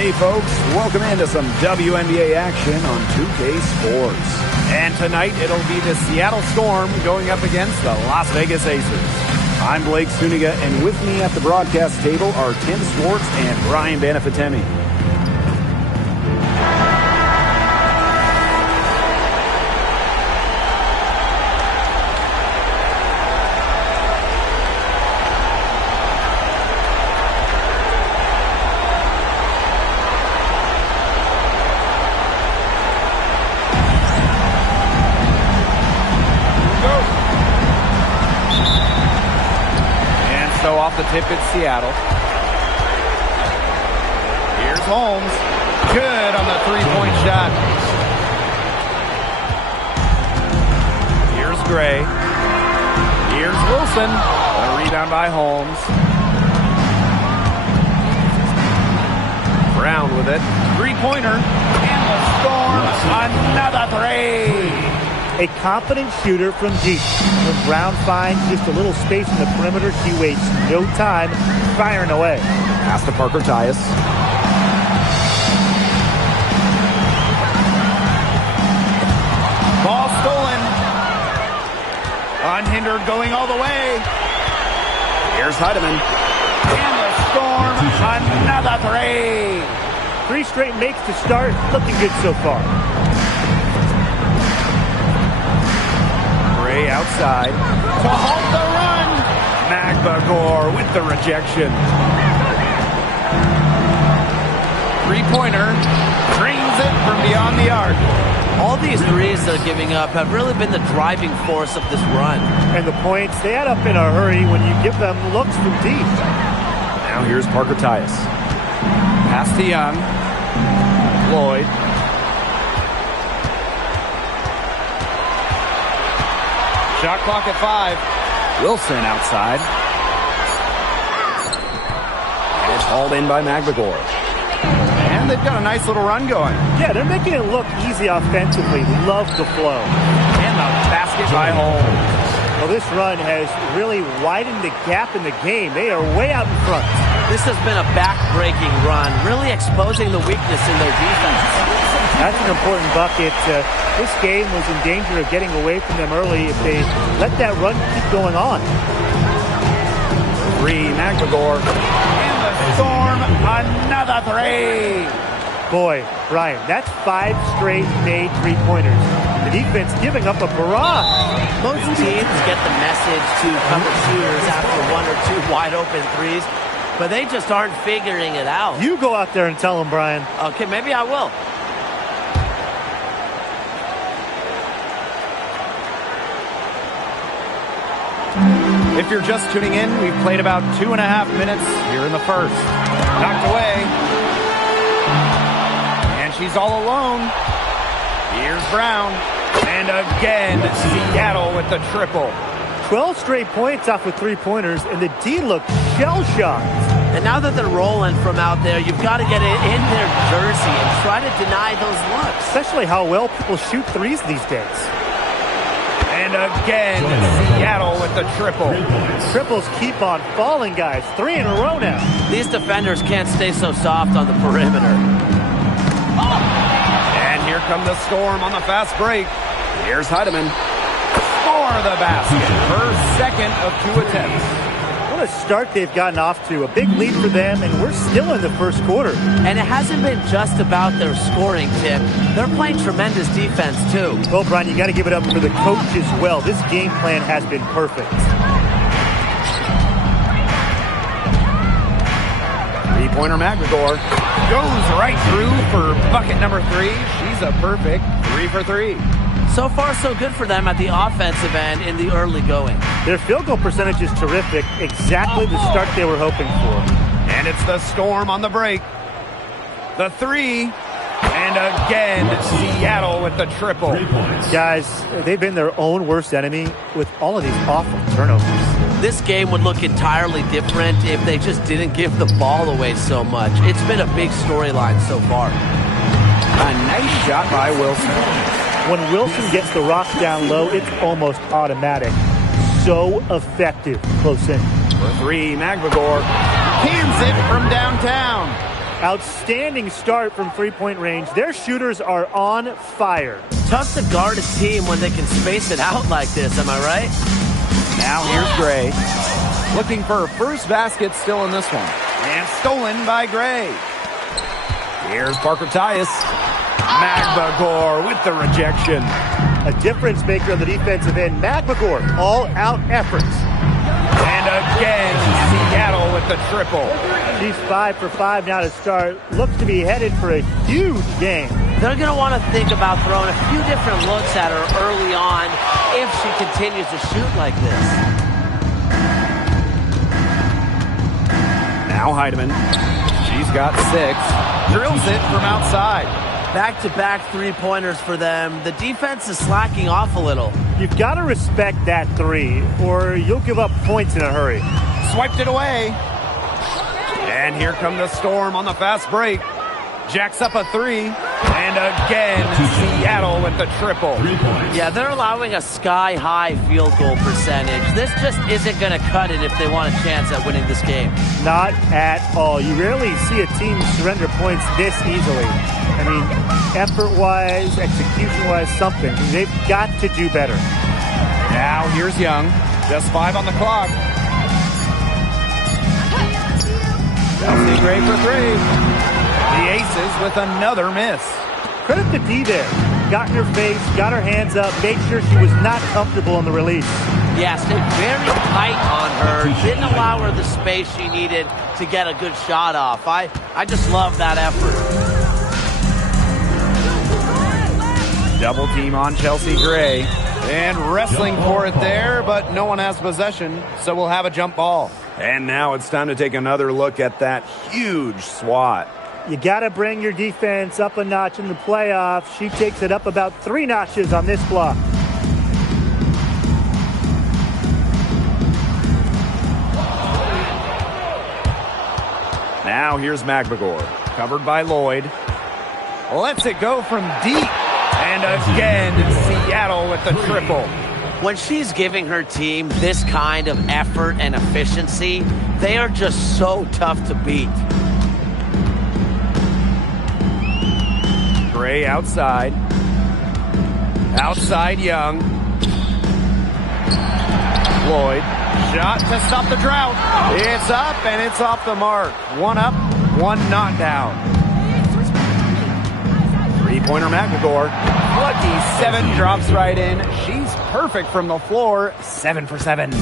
Hey folks, welcome into some WNBA action on 2K Sports. And tonight it'll be the Seattle Storm going up against the Las Vegas Aces. I'm Blake Suniga, and with me at the broadcast table are Tim Swartz and Brian Banafitemi. Off the tip, it's Seattle. Here's Holmes. Good on the three-point shot. Here's Gray. Here's Wilson. A rebound by Holmes. Brown with it. Three-pointer. And the Storm. Another three. A confident shooter from deep. When Brown finds just a little space in the perimeter, she wastes no time firing away. Pass to Parker Tyus. Ball stolen. Unhindered, going all the way. Here's Heidemann. And the Storm, another three. 3 straight makes to start. Looking good so far. Outside to halt the run. Magbagor with the rejection. Three-pointer drains it from beyond the arc. All these threes they're giving up have really been the driving force of this run. And the points, they add up in a hurry when you give them looks from deep. Now here's Parker Tyus. Pass to Young. Lloyd. Shot clock at 5. Wilson outside. And it's hauled in by Magbagor. And they've got a nice little run going. Yeah, they're making it look easy offensively. Love the flow. And the basket by Holmes. Well, this run has really widened the gap in the game. They are way out in front. This has been a back-breaking run, really exposing the weakness in their defense. That's an important bucket. This game was in danger of getting away from them early if they let that run keep going on. 3, Magbagor. And the Storm, another 3. Boy, Brian, that's 5 straight made three-pointers. The defense giving up a barrage. Most teams get the message to cover shooters after 1 or 2 wide-open threes, but they just aren't figuring it out. You go out there and tell them, Brian. Okay, maybe I will. If you're just tuning in, we've played about 2.5 minutes here in the first. Knocked away. And she's all alone. Here's Brown. And again, Seattle with the triple. 12 straight points off of three-pointers, and the D looked shell-shocked. And now that they're rolling from out there, you've got to get it in their jersey and try to deny those looks. Especially how well people shoot threes these days. And again, Seattle with the triple. Triples keep on falling, guys. 3 in a row now. These defenders can't stay so soft on the perimeter. And here come the Storm on the fast break. Here's Heidemann. Score the basket. Her second of 2 attempts. What a start they've gotten off to. A big lead for them, and we're still in the first quarter. And it hasn't been just about their scoring, Tim. They're playing tremendous defense, too. Well, Brian, you got to give it up for the coach as well. This game plan has been perfect. Three-pointer Magbagor goes right through for bucket number 3. She's a perfect 3 for 3. So far, so good for them at the offensive end in the early going. Their field goal percentage is terrific. Exactly the start they were hoping for. And it's the Storm on the break. The 3. And again, Seattle with the triple. Guys, they've been their own worst enemy with all of these awful turnovers. This game would look entirely different if they just didn't give the ball away so much. It's been a big storyline so far. A nice shot by Wilson. When Wilson gets the rock down low, it's almost automatic. So effective close in. For 3, Magbagor cans it from downtown. Outstanding start from three-point range. Their shooters are on fire. Tough to guard a team when they can space it out like this, am I right? Now here's Gray. Looking for her first basket still in this one. And stolen by Gray. Here's Parker Tyus. Magbagor with the rejection. A difference maker on the defensive end. Magbagor, all-out efforts. And again, Seattle with the triple. She's 5 for 5 now to start. Looks to be headed for a huge game. They're going to want to think about throwing a few different looks at her early on if she continues to shoot like this. Now Heidemann. She's got 6. Drills it from outside. Back-to-back three-pointers for them. The defense is slacking off a little. You've got to respect that three, or you'll give up points in a hurry. Swiped it away. And here come the Storm on the fast break. Jacks up a 3. And again, Seattle with the triple. Yeah, they're allowing a sky-high field goal percentage. This just isn't going to cut it if they want a chance at winning this game. Not at all. You rarely see a team surrender points this easily. I mean, effort-wise, execution-wise, something. They've got to do better. Now here's Young. Just 5 on the clock. Chelsea Gray for 3. The Aces with another miss. Credit to D there. Got in her face, got her hands up, made sure she was not comfortable on the release. Yeah, stayed very tight on her. Didn't allow her the space she needed to get a good shot off. I just love that effort. Double team on Chelsea Gray. And wrestling for it there, but no one has possession, so we'll have a jump ball. And now it's time to take another look at that huge swat. You got to bring your defense up a notch in the playoffs. She takes it up about 3 notches on this block. Now here's Magbagor, covered by Lloyd. Lets it go from deep. And again, Seattle with the triple. When she's giving her team this kind of effort and efficiency, they are just so tough to beat. Gray outside. Outside Young. Lloyd. Shot to stop the drought. It's up and it's off the mark. 1 up, 1 not down. Three-pointer Magbagor. Lucky 7 drops right in. She's perfect from the floor. 7 for 7.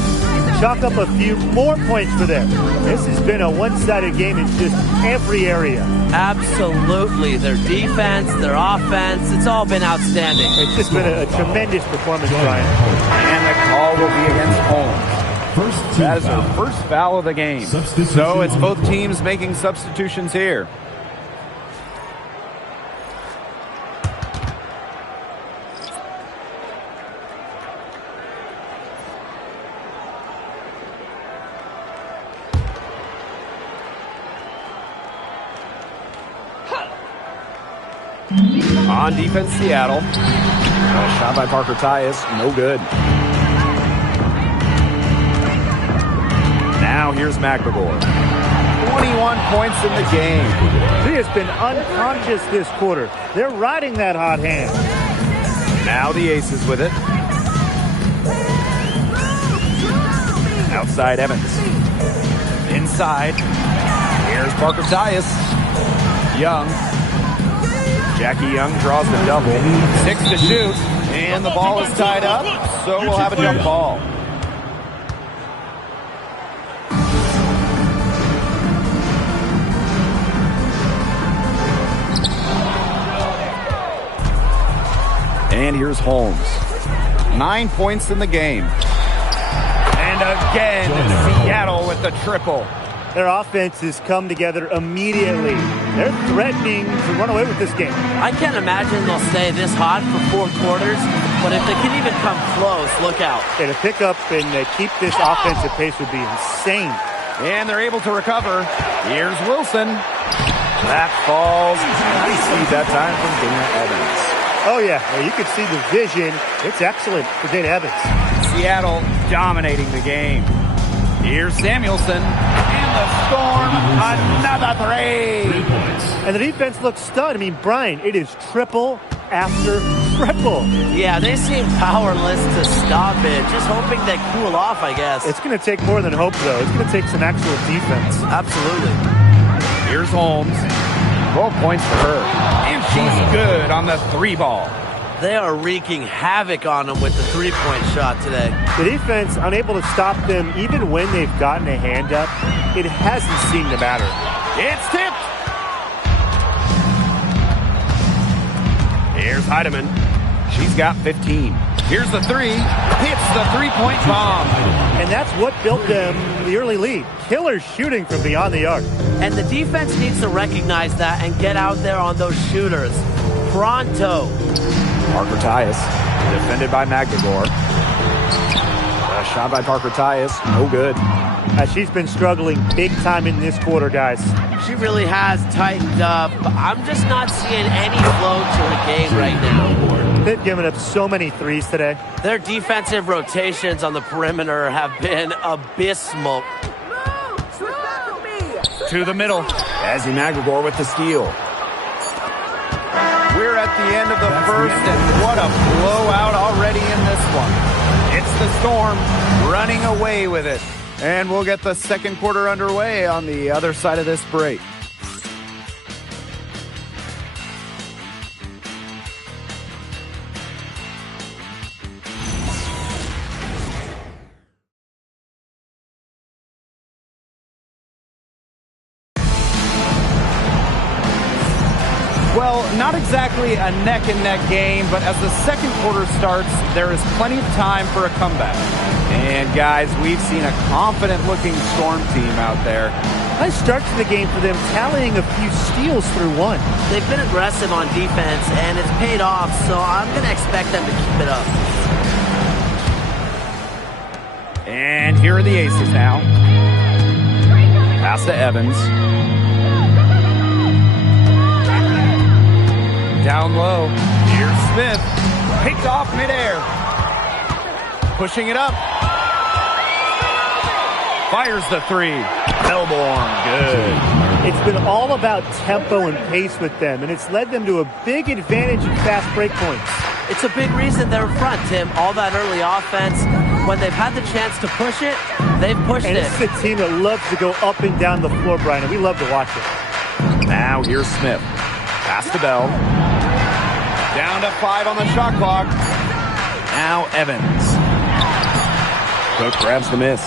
Chalk up a few more points for them. This has been a one-sided game in just every area. Absolutely. Their defense, their offense, it's all been outstanding. It's just been a tremendous performance, Brian. And the call will be against Holmes. That is her first foul of the game. So it's both teams making substitutions here. On defense, Seattle. Shot by Parker Tyus, no good. Now here's Magbagor. 21 points in the game. She has been unconscious this quarter. They're riding that hot hand. Now the Aces with it. Outside Evans. Inside. Here's Parker Tyus. Young. Jackie Young draws the double. 6 to shoot. And the ball is tied up, so we'll have a jump ball. And here's Holmes. 9 points in the game. And again, Seattle with the triple. Their offense has come together immediately. They're threatening to run away with this game. I can't imagine they'll stay this hot for 4 quarters, but if they can even come close, look out. And to pick up and keep this offensive pace would be insane. And they're able to recover. Here's Wilson. That falls nicely that time from Dana Evans. Oh, yeah. Well, you can see the vision. It's excellent for Dana Evans. Seattle dominating the game. Here's Samuelson. And the Storm another three. And the defense looks stunned. I mean, Brian, it is triple after triple. Yeah, they seem powerless to stop it. Just hoping they cool off, I guess. It's going to take more than hope, though. It's going to take some actual defense. Absolutely. Here's Holmes. 12 points for her. And she's good on the three ball. They are wreaking havoc on them with the three-point shot today. The defense unable to stop them even when they've gotten a hand up. It hasn't seemed to matter. It's tipped. Here's Heidemann. She's got 15. Here's the three. Hits the three-point bomb. And that's what built them the early lead. Killer shooting from beyond the arc. And the defense needs to recognize that and get out there on those shooters. Pronto. Parker Tyus, defended by Magdagor. A shot by Parker Tyus, no good. She's been struggling big time in this quarter, guys. She really has tightened up. I'm just not seeing any flow to her game right now. They've given up so many threes today. Their defensive rotations on the perimeter have been abysmal. To the middle. Azzy Magdagor with the steal. We're at the end of the first, and what a blowout already in this one. It's the Storm running away with it. And we'll get the second quarter underway on the other side of this break. Well, not exactly a neck-and-neck game, but as the second quarter starts, there is plenty of time for a comeback. And guys, we've seen a confident-looking Storm team out there. Nice start to the game for them, tallying a few steals through one. They've been aggressive on defense, and it's paid off, so I'm going to expect them to keep it up. And here are the Aces now. Pass to Evans. Down low. Here's Smith. Picked off midair. Pushing it up. Fires the three. Melbourne, good. It's been all about tempo and pace with them, and it's led them to a big advantage in fast break points. It's a big reason they're in front, Tim. All that early offense, when they've had the chance to push it, they've pushed it. And it's a team that loves to go up and down the floor, Brian, and we love to watch it. Now here's Smith. Pass to Bell. Down to 5 on the shot clock. Now Evans. Cook grabs the miss.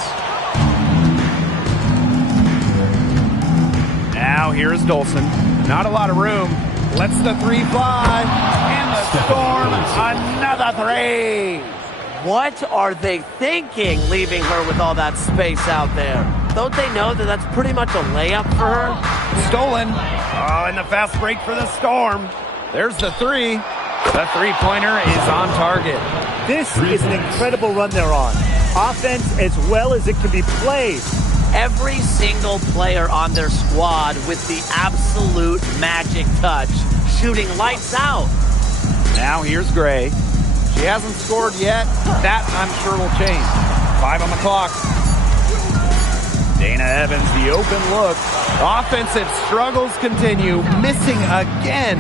Now here's Dolson. Not a lot of room. Lets the three fly. And the Storm, another three. What are they thinking, leaving her with all that space out there? Don't they know that that's pretty much a layup for her? Stolen. Oh, and the fast break for the Storm. There's the three. The three-pointer is on target. This is an incredible run they're on. Offense as well as it can be played. Every single player on their squad with the absolute magic touch, shooting lights out. Now here's Gray. She hasn't scored yet. That, I'm sure, will change. 5 on the clock. Dana Evans, the open look. Offensive struggles continue. Missing again.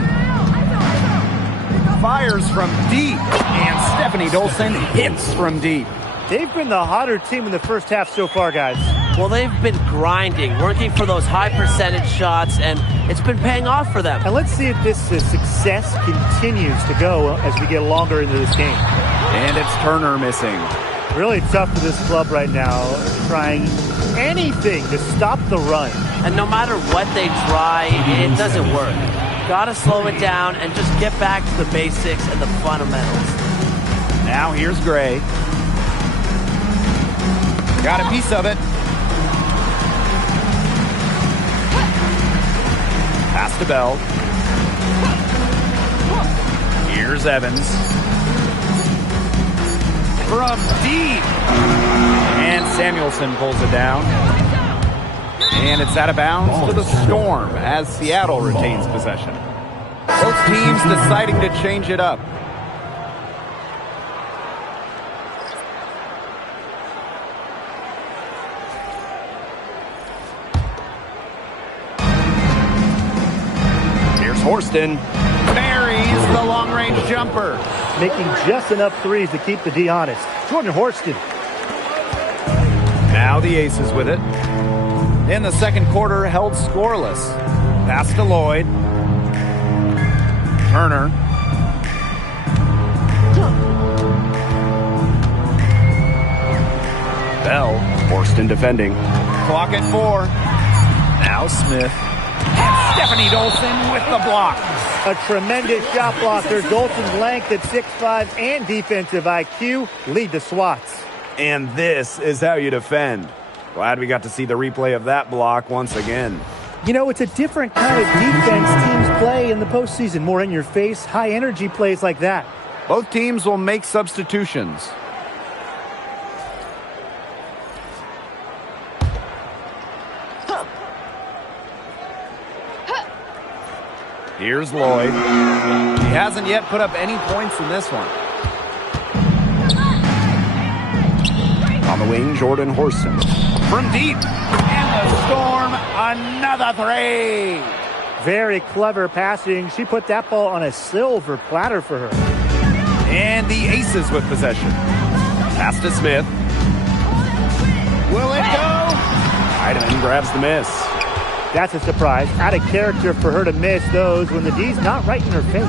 Fires from deep. And Stephanie Dolson hits from deep. They've been the hotter team in the first half so far, guys. Well, they've been grinding, working for those high percentage shots, and it's been paying off for them. And let's see if this success continues to go as we get longer into this game. And it's Turner missing. Really tough for this club right now, trying anything to stop the run. And no matter what they try, it doesn't work. Gotta slow it down and just get back to the basics and the fundamentals. Now here's Gray. Got a piece of it. Pass to Bell. Here's Evans. From deep. And Samuelson pulls it down. And it's out of bounds to the Storm as Seattle retains possession. Both teams deciding to change it up. Horston. Buries the long-range jumper. Making just enough threes to keep the D honest. Jordan Horston. Now the Aces with it. In the second quarter, held scoreless. Pass to Lloyd. Turner. Bell. Horston defending. Clock at 4. Now Smith. And Stephanie Dolson with the block. A tremendous shot blocker. Dolson's length at 6'5" and defensive IQ lead the SWATs. And this is how you defend. Glad we got to see the replay of that block once again. You know, it's a different kind of defense teams play in the postseason. More in your face, high energy plays like that. Both teams will make substitutions. Here's Lloyd. He hasn't yet put up any points in this one. On the wing, Jordan Horston. From deep. And the Storm, another three. Very clever passing. She put that ball on a silver platter for her. And the Aces with possession. Pass to Smith. Will it go? Heidemann grabs the miss. That's a surprise. Out of character for her to miss those when the D's not right in her face.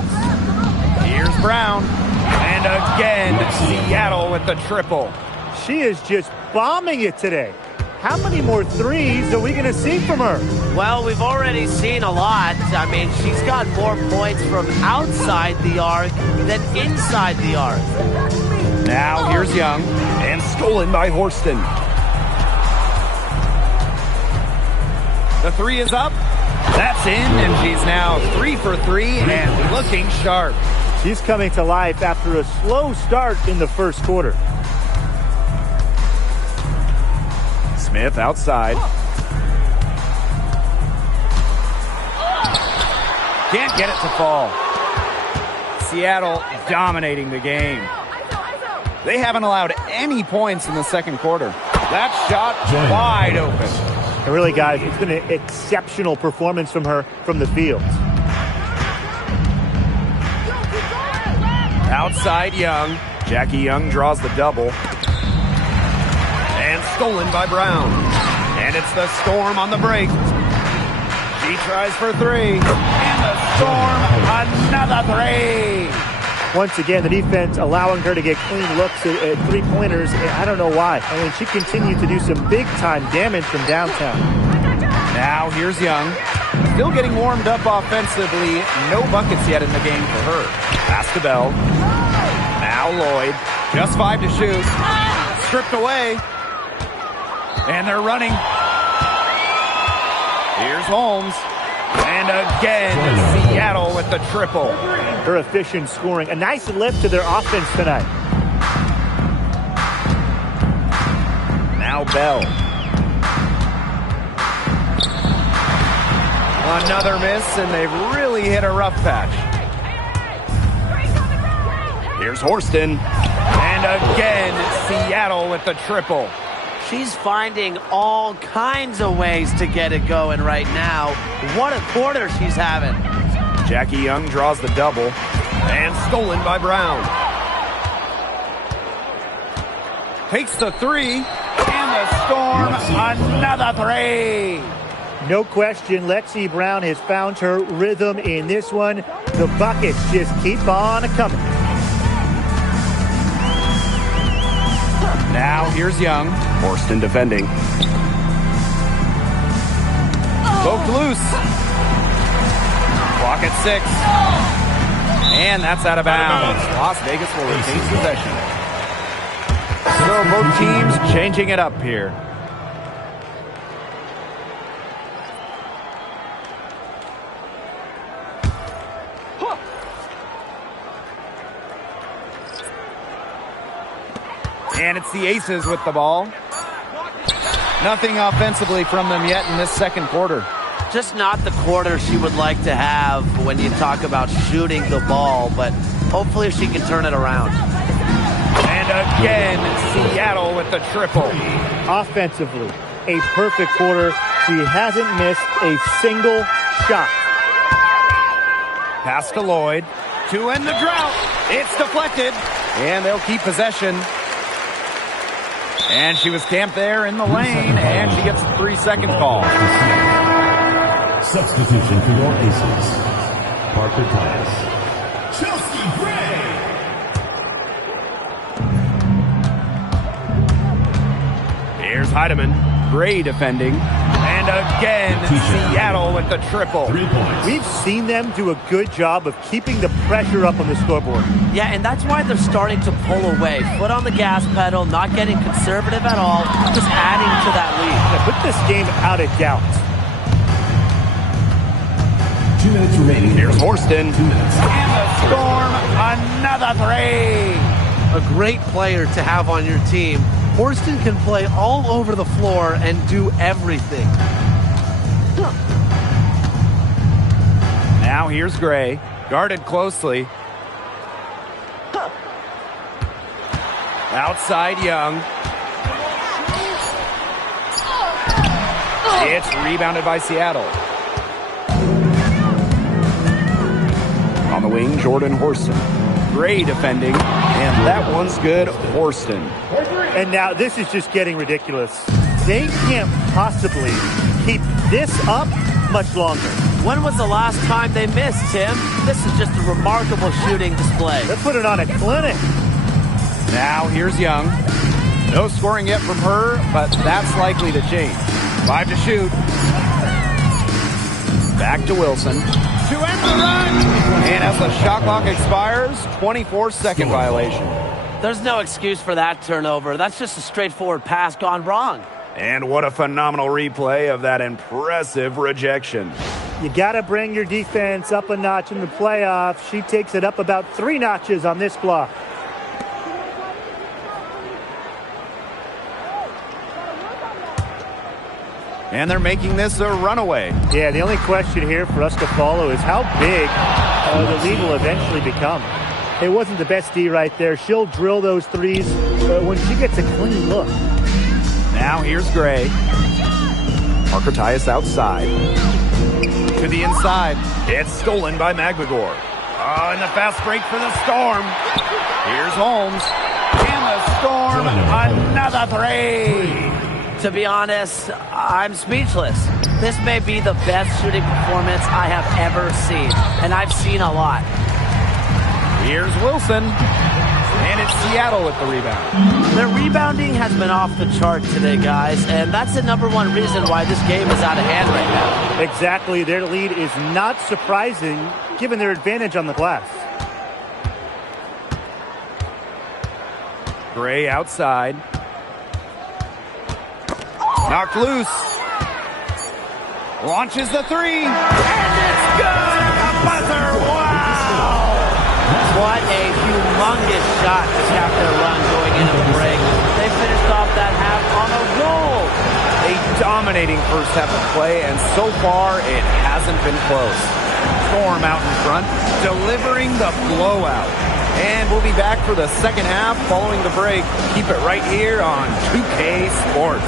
Here's Brown. And again, Seattle with the triple. She is just bombing it today. How many more threes are we going to see from her? Well, we've already seen a lot. I mean, she's got more points from outside the arc than inside the arc. Now here's Young. And stolen by Horston. The three is up. That's in, and she's now 3 for 3 and looking sharp. She's coming to life after a slow start in the first quarter. Smith outside. Can't get it to fall. Seattle dominating the game. They haven't allowed any points in the second quarter. That shot wide open. And really, guys, it's been an exceptional performance from her from the field. Outside Young. Jackie Young draws the double. And stolen by Brown. And it's the Storm on the break. She tries for 3. And the Storm, another 3. Once again, the defense allowing her to get clean looks at three-pointers. I don't know why. I mean, she continued to do some big-time damage from downtown. Now here's Young. Still getting warmed up offensively. No buckets yet in the game for her. Pass to Bell. Now Lloyd. Just 5 to shoot. Stripped away. And they're running. Here's Holmes. And again, Seattle with the triple. Her efficient scoring. A nice lift to their offense tonight. Now Bell. Another miss, and they've really hit a rough patch. Here's Horston. And again, Seattle with the triple. She's finding all kinds of ways to get it going right now. What a quarter she's having. Jackie Young draws the double. And stolen by Brown. Takes the 3. And the Storm, another 3. No question, Lexi Brown has found her rhythm in this one. The buckets just keep on coming. Now here's Young. Horston defending. Poked loose. Clock at 6. And that's out of bounds. Las Vegas will retain possession. So both teams changing it up here. And it's the Aces with the ball. Nothing offensively from them yet in this second quarter. Just not the quarter she would like to have when you talk about shooting the ball, but hopefully she can turn it around. And again, Seattle with the triple. Offensively, a perfect quarter. She hasn't missed a single shot. Pass to Lloyd. To end the drought. It's deflected. And they'll keep possession. And she was camped there in the lane, and she gets a 3-second call. Substitution for your aces. Parker Tice. Chelsea Gray. Here's Heidemann. Gray defending. And again, Seattle with the triple. 3 points. We've seen them do a good job of keeping the pressure up on the scoreboard. Yeah, and that's why they're starting to pull away. Foot on the gas pedal, not getting conservative at all, just adding to that lead. Put this game out of doubt. 2 minutes remaining. Here's Horston. 2 minutes. And the Storm, another 3. A great player to have on your team. Horston can play all over the floor and do everything. Now here's Gray, guarded closely. Outside Young. It's rebounded by Seattle. On the wing, Jordan Horston. Gray defending, and that one's good, Horston. And now this is just getting ridiculous. They can't possibly keep this up much longer. When was the last time they missed, Tim? This is just a remarkable shooting display. They're putting on a clinic. Now here's Young. No scoring yet from her, but that's likely to change. 5 to shoot. Back to Wilson. To end the run. And as the shot clock expires, 24-second violation. There's no excuse for that turnover. That's just a straightforward pass gone wrong. And what a phenomenal replay of that impressive rejection. You got to bring your defense up a notch in the playoffs. She takes it up about 3 notches on this block. And they're making this a runaway. Yeah, the only question here for us to follow is how big the lead will eventually become. It wasn't the best D right there. She'll drill those threes when she gets a clean look. Now here's Gray. Parker Tice outside. To the inside. It's stolen by McGregor. And the fast break for the Storm. Here's Holmes. And the Storm, another 3. To be honest, I'm speechless. This may be the best shooting performance I have ever seen, and I've seen a lot. Here's Wilson, and it's Seattle with the rebound. Their rebounding has been off the chart today, guys, and that's the #1 reason why this game is out of hand right now. Exactly. Their lead is not surprising, given their advantage on the glass. Gray outside. Knocked loose. Launches the 3. And it's good! A buzzer! Wow! What a humongous shot to cap their run going into the break. They finished off that half on a roll. A dominating first half of play, and so far it hasn't been close. Storm out in front, delivering the blowout. And we'll be back for the second half following the break. Keep it right here on 2K Sports.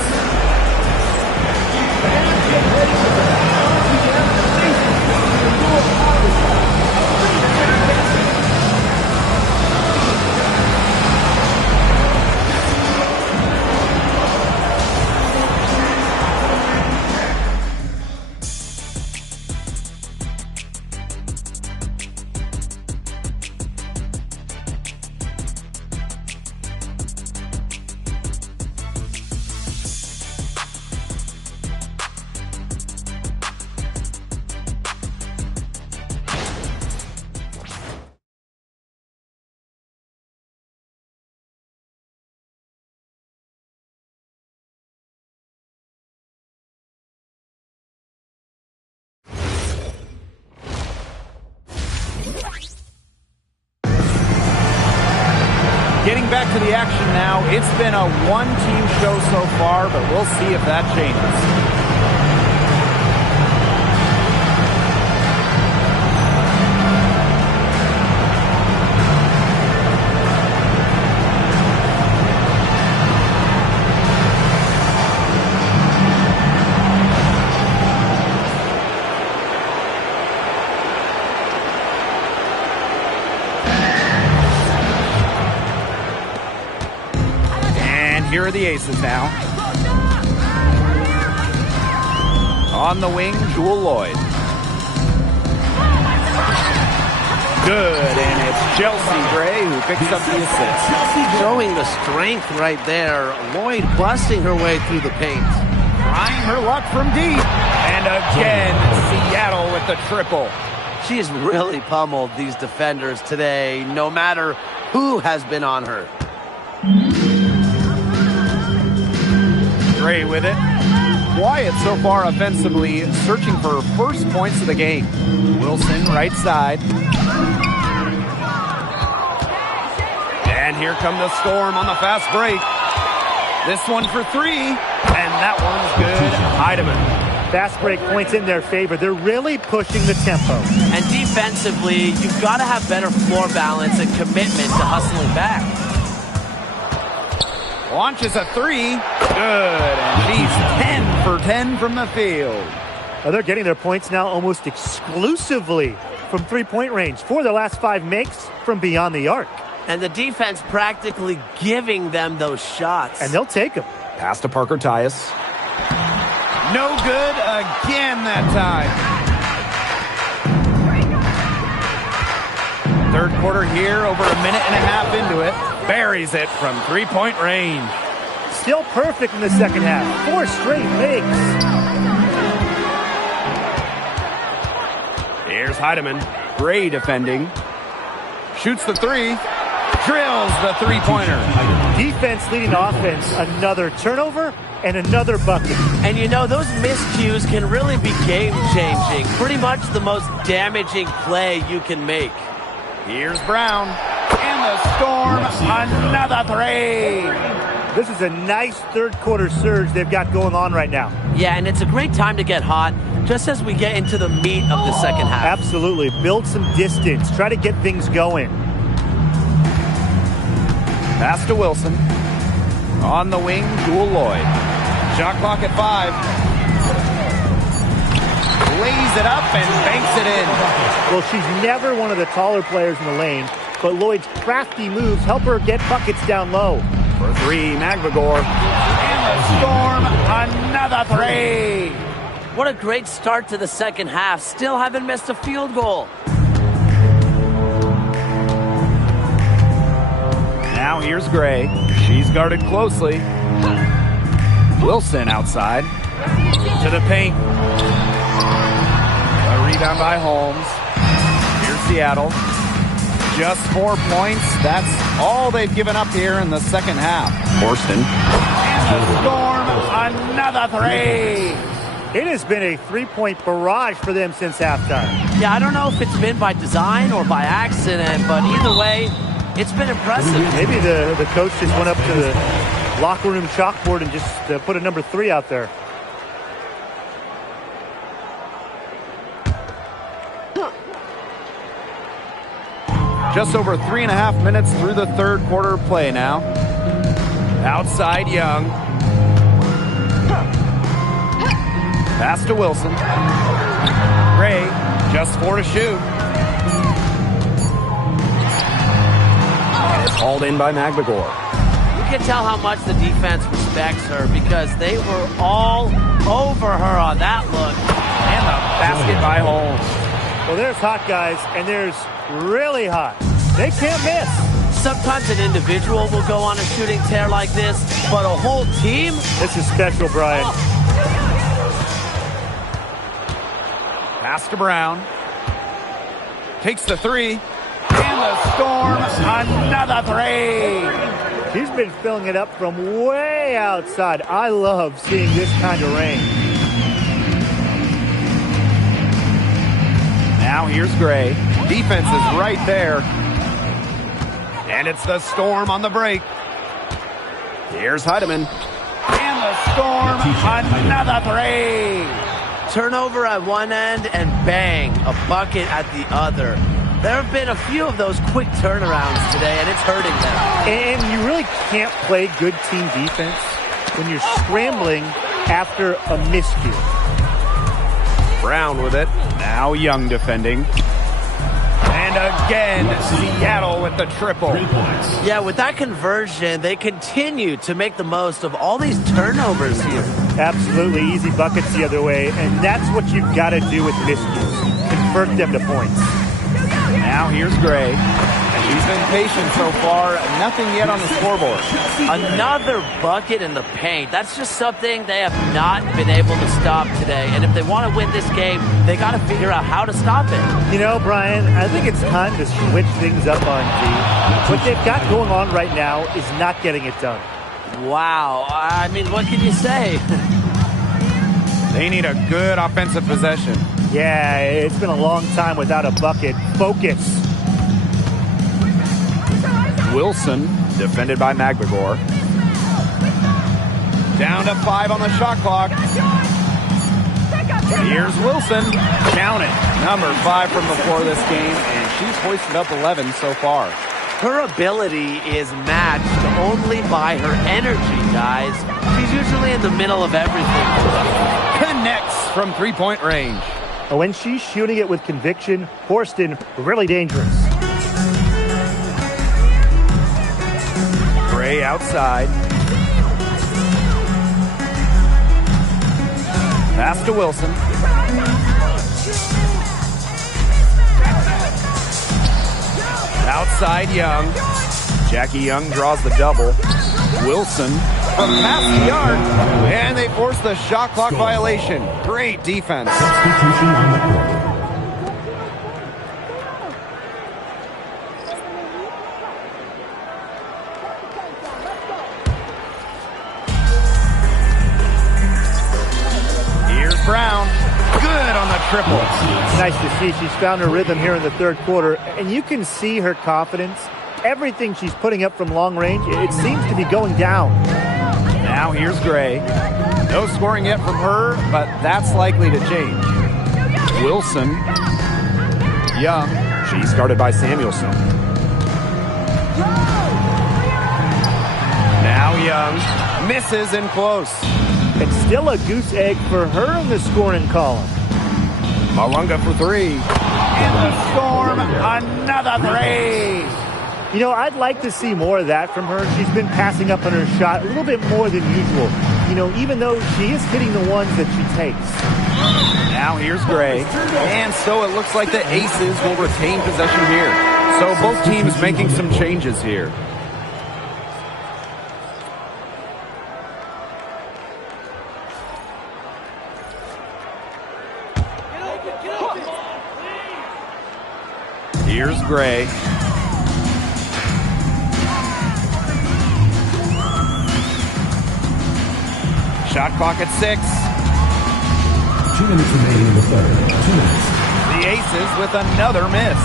Getting back to the action now. It's been a one-team show so far, but we'll see if that changes. here are the Aces now. On the wing, Jewel Lloyd. Good, and it's Chelsea Gray who picks up the assist. Showing the strength right there. Lloyd busting her way through the paint. Trying her luck from deep. And again, Seattle with the triple. She's really pummeled these defenders today, no matter who has been on her. Gray with it. Quiet so far offensively, searching for first points of the game. Wilson, right side. And here come the Storm on the fast break. This one for three, and that one's good. Heidemann. Fast break points in their favor. They're really pushing the tempo. And defensively, you've got to have better floor balance and commitment to hustling back. Launches a three. Good, and she's 10 for 10 from the field. Well, they're getting their points now almost exclusively from three-point range. 4 of their last 5 makes from beyond the arc. And the defense practically giving them those shots. And they'll take them. Pass to Parker Tyus. No good again that time. Third quarter here, over a minute and a half into it. Buries it from three-point range. Still perfect in the second half. 4 straight makes. Here's Heidemann. Gray defending. Shoots the three. Drills the three-pointer. Defense leading offense. Another turnover and another bucket. And you know, those miscues can really be game-changing. Pretty much the most damaging play you can make. Here's Brown. And the Storm, another three. This is a nice third-quarter surge they've got going on right now. Yeah, and it's a great time to get hot, just as we get into the meat of the second half. Absolutely. Build some distance. Try to get things going. Pass to Wilson. On the wing, Jewel Lloyd. Shot clock at 5. Lays it up and banks it in. Well, she's never one of the taller players in the lane, but Lloyd's crafty moves help her get buckets down low. For 3, Magvagor. And the Storm, another three. What a great start to the second half. Still haven't missed a field goal. Now here's Gray. She's guarded closely. Wilson outside. To the paint. A rebound by Holmes. Here's Seattle. Just 4 points. That's all they've given up here in the second half. Horston. And the Storm, another three. It has been a three-point barrage for them since halftime. Yeah, I don't know if it's been by design or by accident, but either way, it's been impressive. Maybe the coach just went up to the locker room chalkboard and just put a number 3 out there. Just over 3.5 minutes through the third quarter play now. Outside Young. Pass to Wilson. Gray, just 4 to shoot. And it's hauled in by Magvagor. You can tell how much the defense respects her because they were all over her on that look. And the basket by Holmes. Well, there's hot guys, and there's really hot. They can't miss. Sometimes an individual will go on a shooting tear like this, but a whole team? This is special, Brian. Pass to Brown. Takes the 3. And the Storm, another 3. She's been filling it up from way outside. I love seeing this kind of rain. Now here's Gray. Defense is right there. And it's the Storm on the break. Here's Heidemann. And the Storm, another 3. Turnover at one end and bang, a bucket at the other. There have been a few of those quick turnarounds today, and it's hurting them. And you really can't play good team defense when you're scrambling after a miscue. Brown with it. Now Young defending. And And again, Seattle with the triple. 3 points. Yeah, with that conversion, they continue to make the most of all these turnovers here. Absolutely easy buckets the other way, and that's what you've got to do with miscues. Convert them to points. Now here's Gray. And she's been patient so far. Nothing yet on the scoreboard. Another bucket in the paint. That's just something they have not been able to stop today. And if they want to win this game, they got to figure out how to stop it. You know, Brian, I think it's time to switch things up on D. What they've got going on right now is not getting it done. Wow. I mean, what can you say? They need a good offensive possession. Yeah, it's been a long time without a bucket. Focus. Wilson, defended by McGregor. Down to 5 on the shot clock. Here's Wilson. Count it. Number 5 from the floor this game, and she's hoisted up 11 so far. Her ability is matched only by her energy, guys. She's usually in the middle of everything. Connects from 3-point range. When she's shooting it with conviction, Horston, really dangerous. Gray outside. Pass to Wilson. Outside Young. Jackie Young draws the double. Wilson from past the arc. And they force the shot clock violation. Great defense. Substitution on the court. Here's Brown. Good on the triple. It's nice to see she's found her rhythm here in the third quarter, and you can see her confidence. Everything she's putting up from long range, it seems to be going down. Now here's Gray. No scoring yet from her, but that's likely to change. Wilson. Young. She's guarded by Samuelson. Now Young. Misses in close. And still a goose egg for her in the scoring column. Malunga for 3. And the Storm, another 3. You know, I'd like to see more of that from her. She's been passing up on her shot a little bit more than usual. You know, even though she is hitting the ones that she takes. Now here's Gray. And so it looks like the Aces will retain possession here. So both teams making some changes here. Here's Gray. Shot clock at 6. 2 minutes remaining in the third. 2 minutes. The Aces with another miss.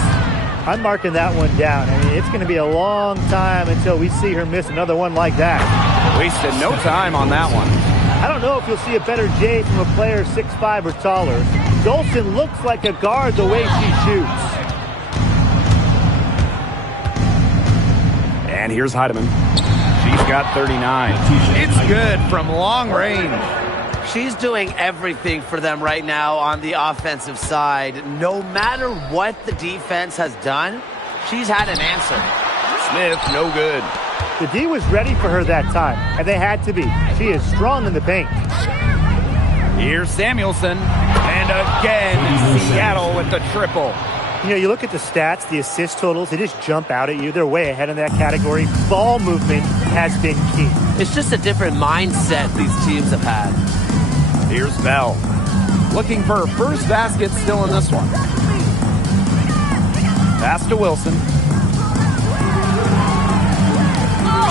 I'm marking that one down. I mean, it's going to be a long time until we see her miss another one like that. Wasted no time on that one. I don't know if you'll see a better J from a player 6'5" or taller. Dolson looks like a guard the way she shoots. And here's Heidemann. She's got 39. It's good from long range. She's doing everything for them right now on the offensive side. No matter what the defense has done, she's had an answer. Smith, no good. The D was ready for her that time, and they had to be. She is strong in the paint. Here's Samuelson. And again, Seattle with the triple. You know, you look at the stats, the assist totals, they just jump out at you. They're way ahead in that category. Ball movement has been key. It's just a different mindset these teams have had. Here's Bell. Looking for her first basket still in this one. Pass to Wilson.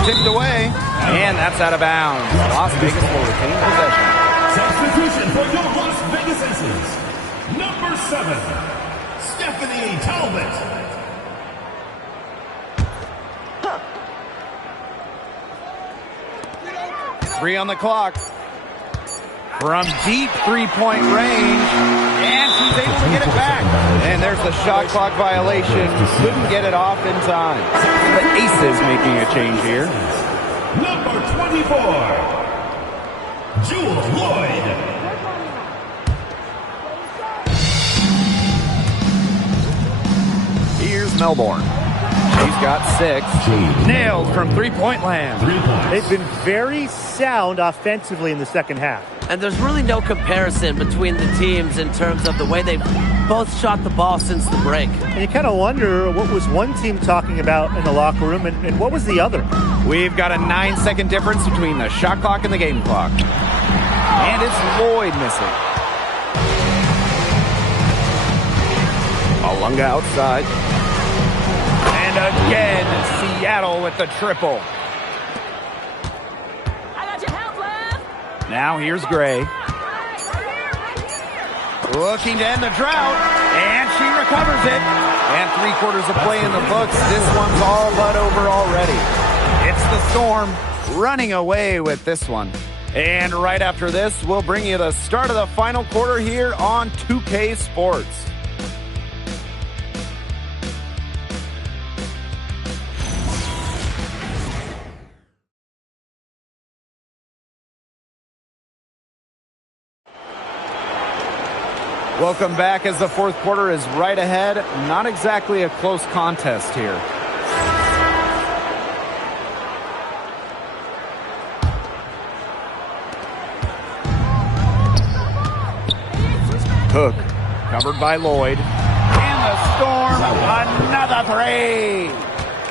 Tipped away. And that's out of bounds. Las Vegas will retain possession. Substitution for your Las Vegas Aces. Number 7. Stephanie Talbot. Three on the clock. From deep three-point range. And she's able to get it back. And there's the shot clock violation. Couldn't get it off in time. The Aces making a change here. Number 24. Jewel Lloyd. Melbourne. She's got 6. Nailed from three-point land. They've been very sound offensively in the second half. And there's really no comparison between the teams in terms of the way they've both shot the ball since the break. And you kind of wonder what was one team talking about in the locker room and what was the other. We've got a 9-second difference between the shot clock and the game clock. And it's Lloyd missing. Alunga outside. And again, Seattle with the triple. Now here's Gray. Looking to end the drought, and she recovers it. And 3/4 of play in the books. This one's all but over already. It's the Storm running away with this one. And right after this, we'll bring you the start of the final quarter here on 2K Sports. Welcome back as the fourth quarter is right ahead. Not exactly a close contest here. Cook, covered by Lloyd. And the Storm, another three.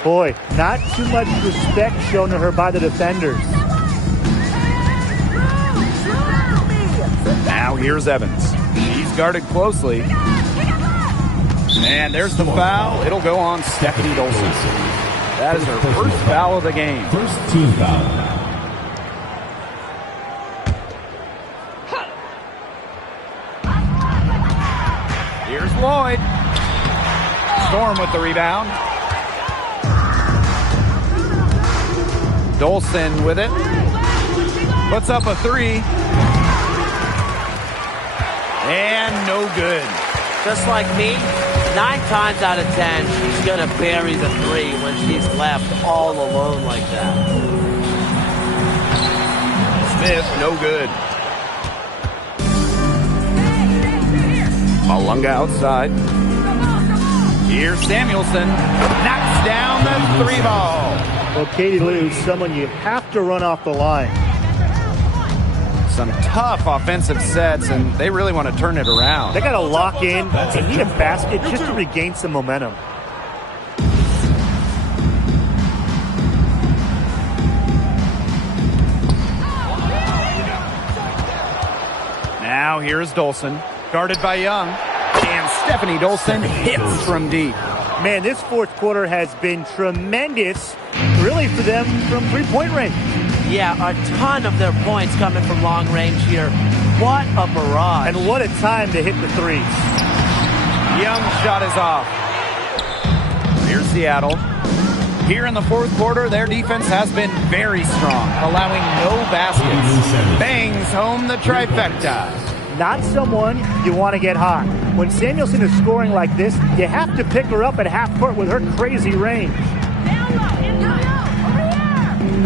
Boy, not too much respect shown to her by the defenders. Now here's Evans. She's guarded closely. And there's the foul. It'll go on Stephanie Dolson. That is her first foul of the game. First team foul. Here's Lloyd. Storm with the rebound. Dolson with it. Puts up a three. And no good. Just like me, 9 times out of 10, she's going to bury the three when she's left all alone like that. Smith, no good. Malunga outside. Here's Samuelson. Knocks down the 3-ball. Well, Katie Lou, someone you have to run off the line. Some tough offensive sets, and they really want to turn it around. They got to lock in and need a basket just to regain some momentum. Now here's Dolson, guarded by Young. And Stephanie Dolson hits from deep. Man, this fourth quarter has been tremendous, really, for them from three-point range. Yeah, a ton of their points coming from long range here. What a barrage. And what a time to hit the threes. Young's shot is off. Here's Seattle. Here in the fourth quarter, their defense has been very strong, allowing no baskets. Bangs home the trifecta. Not someone you want to get hot. When Samuelson is scoring like this, you have to pick her up at half court with her crazy range.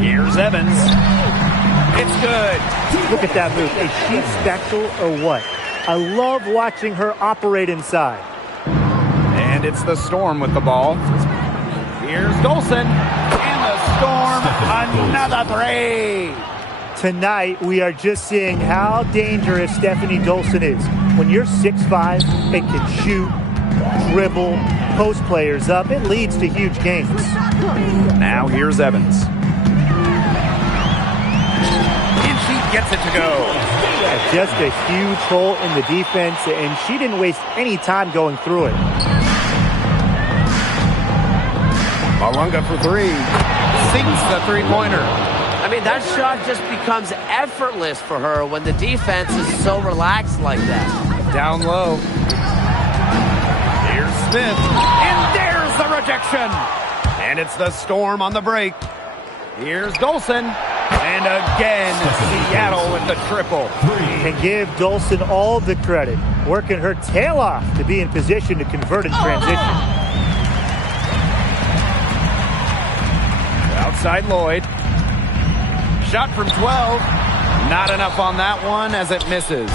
Here's Evans. It's good. Look at that move. Is she special or what? I love watching her operate inside. And it's the Storm with the ball. Here's Dolson. And the Storm, another three. Tonight, we are just seeing how dangerous Stephanie Dolson is. When you're 6'5" and can shoot, dribble, post players up, it leads to huge games. Now here's Evans. And she gets it to go. Yeah, just a huge hole in the defense, and she didn't waste any time going through it. Malunga for three. Sinks the three-pointer. I mean, that shot just becomes effortless for her when the defense is so relaxed like that. Down low. Here's Smith. And there's the rejection. And it's the Storm on the break. Here's Dolson. And again, Seattle with the triple. And give Dolson all the credit, working her tail off to be in position to convert in transition. Outside Lloyd. Shot from 12. Not enough on that one as it misses.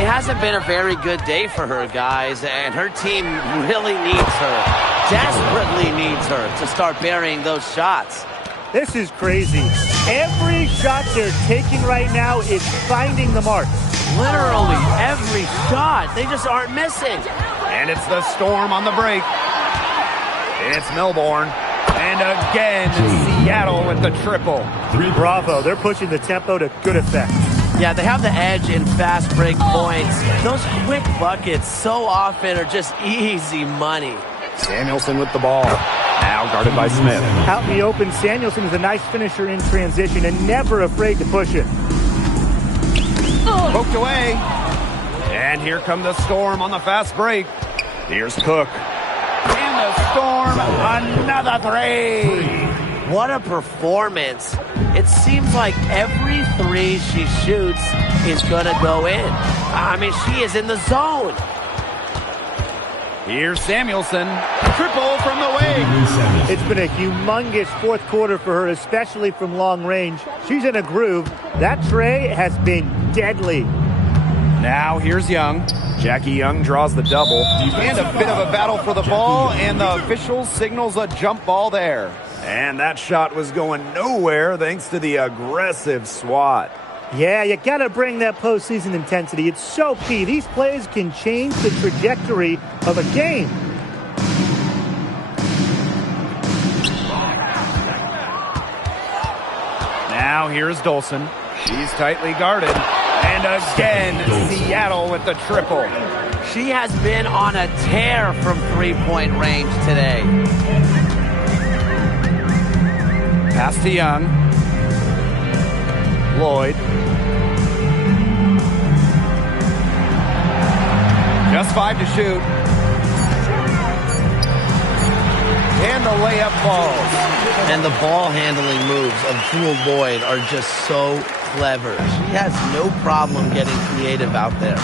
It hasn't been a very good day for her, guys, and her team really needs her. desperately needs her to start burying those shots. This is crazy. Every shot they're taking right now is finding the mark. Literally every shot. They just aren't missing. And it's the Storm on the break. It's Melbourne. And again, Seattle with the triple. Bravo. They're pushing the tempo to good effect. Yeah, they have the edge in fast break points. Those quick buckets so often are just easy money. Samuelson with the ball. Now guarded by Smith. Out in the open, Samuelson is a nice finisher in transition and never afraid to push it. Poked away. And here come the Storm on the fast break. Here's Cook. And the Storm, another three. What a performance. It seems like every three she shoots is going to go in. I mean, she is in the zone. Here's Samuelson. Triple from the wing. It's been a humongous fourth quarter for her, especially from long range. She's in a groove. That tray has been deadly. Now here's Young. Jackie Young draws the double. And a bit of a battle for the ball, and the official signals a jump ball there. And that shot was going nowhere thanks to the aggressive swat. Yeah, you got to bring that postseason intensity. It's so key. These plays can change the trajectory of a game. Now here's Dolson. She's tightly guarded. And again, Seattle with the triple. She has been on a tear from three-point range today. Pass to Young. Lloyd. Just 5 to shoot. And the layup falls. And the ball handling moves of Jewel Lloyd are just so clever. She has no problem getting creative out there.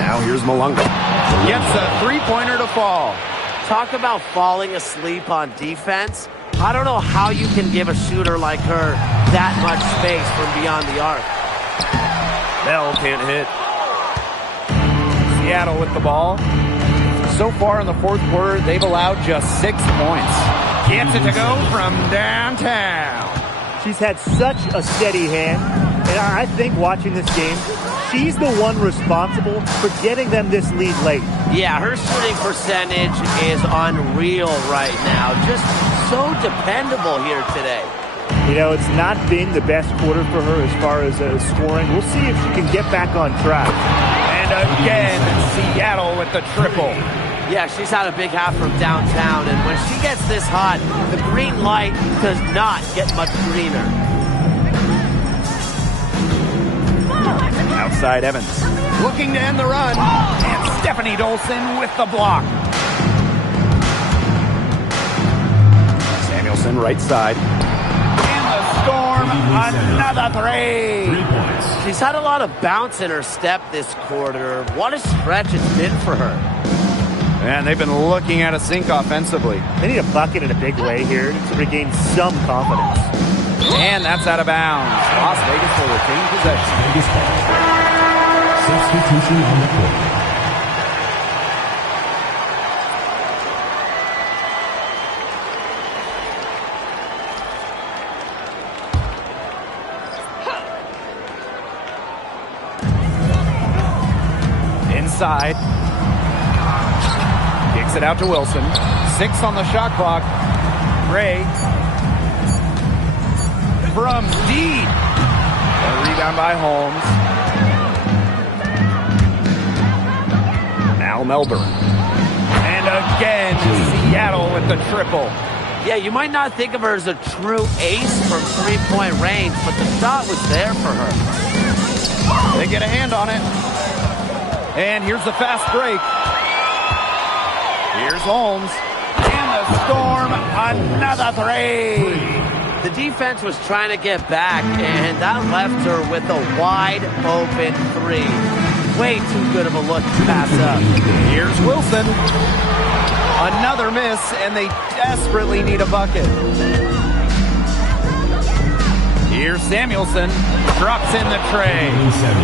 Now here's Malunga. Gets a three-pointer to fall. Talk about falling asleep on defense. I don't know how you can give a shooter like her that much space from beyond the arc. Bell can't hit. Seattle with the ball. So far in the fourth quarter, they've allowed just 6 points. Gets it to go from downtown. She's had such a steady hand, and I think watching this game, she's the one responsible for getting them this lead late. Yeah, her shooting percentage is unreal right now. Just so dependable here today. You know, it's not been the best quarter for her as far as scoring. We'll see if she can get back on track. And again, Seattle with the triple. Yeah, she's had a big half from downtown, and when she gets this hot, the green light does not get much greener. Outside Evans. Looking to end the run. And Stephanie Dolson with the block. Samuelson right side. And the Storm, another three. 3 points. She's had a lot of bounce in her step this quarter. What a stretch it's been for her. And they've been looking at a sink offensively. They need a bucket in a big way here to regain some confidence. And that's out of bounds. Las Vegas will retain possession. Substitution on the court. Inside. Kicks it out to Wilson. 6 on the shot clock. Gray. From deep. A rebound by Holmes. Now Melbourne. And again, Seattle with the triple. Yeah, you might not think of her as a true ace from three-point range, but the shot was there for her. They get a hand on it. And here's the fast break. Here's Holmes. And the Storm, another three. The defense was trying to get back, and that left her with a wide-open three. Way too good of a look to pass up. Here's Wilson. Another miss, and they desperately need a bucket. Here's Samuelson. Drops in the tray.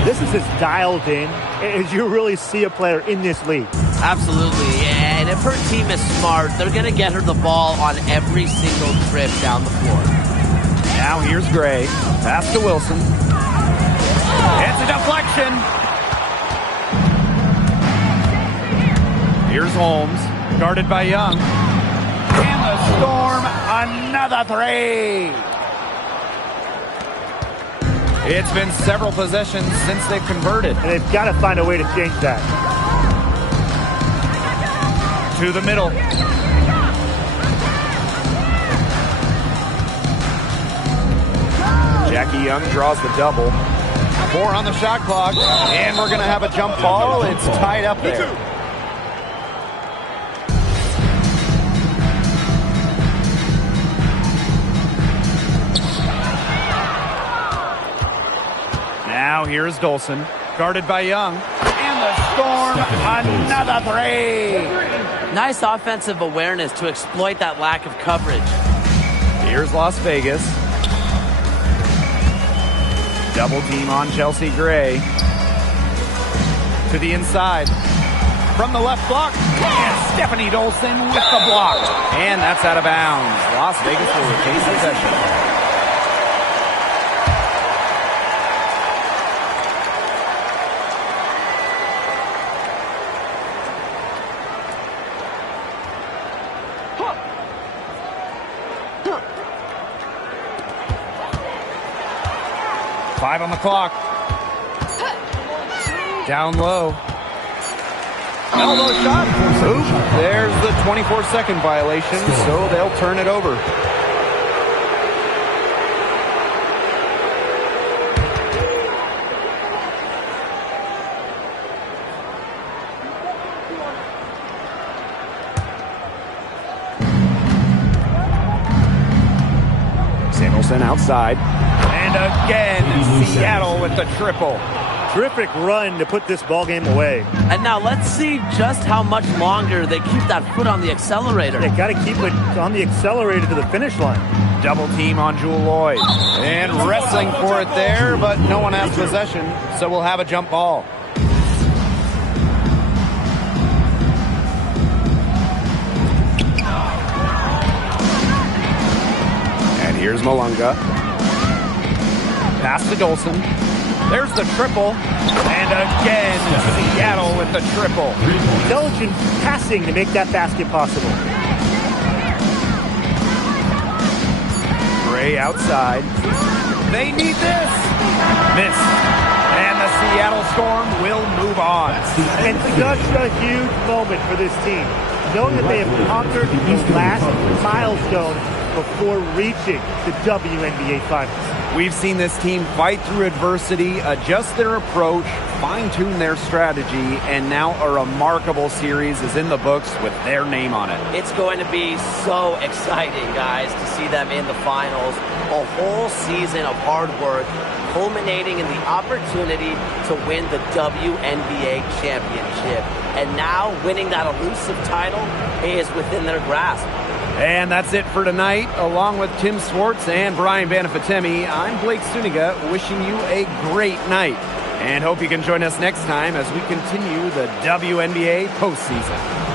This is as dialed in as you really see a player in this league. Absolutely, and if her team is smart, they're going to get her the ball on every single trip down the floor. Now here's Gray. Pass to Wilson. It's a deflection. Here's Holmes. Guarded by Young. And the Storm, another three. It's been several possessions since they've converted. And they've got to find a way to change that. To the middle. Jackie Young draws the double. 4 on the shot clock. And we're going to have a jump ball. It's tied up there. Now here's Dolson, guarded by Young. And the Storm, another three. Nice offensive awareness to exploit that lack of coverage. Here's Las Vegas. Double team on Chelsea Gray. To the inside. From the left block. And Stephanie Dolson with the block. And that's out of bounds. Las Vegas will retain possession. Five on the clock. Down low. Elbow shot. Oop. There's the 24-second violation, so they'll turn it over. Samuelson outside. And again, Seattle with the triple. Terrific run to put this ball game away. And now let's see just how much longer they keep that foot on the accelerator. They got to keep it on the accelerator to the finish line. Double team on Jewel Lloyd. And wrestling for it there, but no one has possession, so we'll have a jump ball. And here's Malunga. Pass to Dolson. There's the triple. And again, Seattle with the triple. Intelligent passing to make that basket possible. Gray outside. They need this. Miss. And the Seattle Storm will move on. And such a huge moment for this team. Knowing that they have conquered the last milestone before reaching the WNBA Finals. We've seen this team fight through adversity, adjust their approach, fine-tune their strategy, and now a remarkable series is in the books with their name on it. It's going to be so exciting, guys, to see them in the finals. A whole season of hard work culminating in the opportunity to win the WNBA championship. And now winning that elusive title is within their grasp. And that's it for tonight. Along with Tim Swartz and Brian Banafitemi, I'm Blake Suniga, wishing you a great night. And hope you can join us next time as we continue the WNBA postseason.